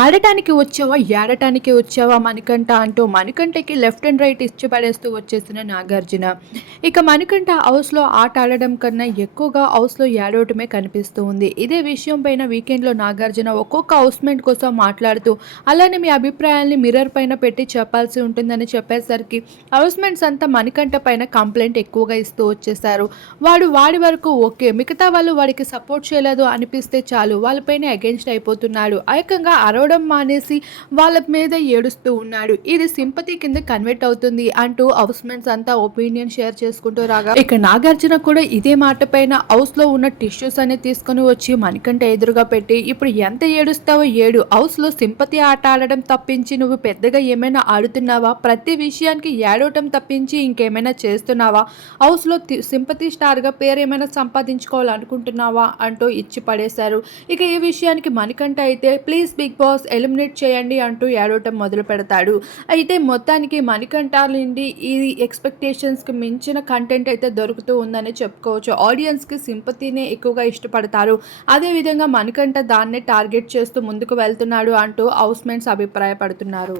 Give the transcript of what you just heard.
ఆడటానికి వచ్చావా? ఏడటానికి వచ్చావా? మణికంఠ అంటూ మణికంఠకి లెఫ్ట్ అండ్ రైట్ ఇచ్చి పడేస్తూ వచ్చేసిన నాగార్జున. ఇక మణికంఠ హౌస్లో ఆట ఆడడం కన్నా ఎక్కువగా హౌస్లో ఏడవటమే కనిపిస్తూ ఉంది. ఇదే విషయం పైన వీకెండ్లో నాగార్జున ఒక్కొక్క హౌస్మేట్ కోసం మాట్లాడుతూ అలానే మీ అభిప్రాయాల్ని మిర్రర్ పైన పెట్టి చెప్పాల్సి ఉంటుందని చెప్పేసరికి హౌస్మేట్స్ అంతా మణికంఠ పైన కంప్లైంట్ ఎక్కువగా ఇస్తూ వచ్చేసారు. వాడు వాడి వరకు ఓకే మిగతా వాళ్ళు వాడికి సపోర్ట్ చేయలేదు అనిపిస్తే చాలు. వాళ్ళపైన అగెన్స్ట్ అయిపోతున్నాడు ఏకంగా అరవడం మానేసి వాళ్ళ మీద ఏడుస్తూ ఉన్నాడు. ఇది సింపతి కింద కన్వర్ట్ అవుతుంది అంటూ హౌస్మేట్స్ అంతా ఒపీనియన్ షేర్ చేసుకుంటూ రాగా ఇక నాగార్జున కూడా ఇదే మాట పైన హౌస్లో ఉన్న టిష్యూస్ అన్ని తీసుకొని వచ్చి మణికంట ఎదురుగా పెట్టి ఇప్పుడు ఎంత ఏడుస్తావో ఏడు హౌస్లో సింపతి ఆట ఆడడం తప్పించి నువ్వు పెద్దగా ఏమైనా ఆడుతున్నావా? ప్రతి విషయానికి ఏడవటం తప్పించి ఇంకేమైనా చేస్తున్నావా? హౌస్లో సింపతి స్టార్గా పేరు ఏమైనా సంపాదించుకోవాలనుకుంటున్నావా? అంటూ ఇచ్చి పడేశారు ఇక ఈ విషయానికి మణికంట అయితే please big boss boss eliminate చేయండి అంటూ ఏడవటం మొదలు పెడతాడు. అయితే మొత్తానికి మణికంఠ నుండి ఈ ఎక్స్పెక్టేషన్స్కి మించిన కంటెంట్ అయితే దొరుకుతూ ఉందని చెప్పుకోవచ్చు. ఆడియన్స్కి సింపతినే ఎక్కువగా ఇష్టపడతారు. అదేవిధంగా మణికంఠ దాన్నే టార్గెట్ చేస్తూ ముందుకు వెళ్తున్నాడు అంటూ హౌస్మెంట్స్ అభిప్రాయపడుతున్నారు.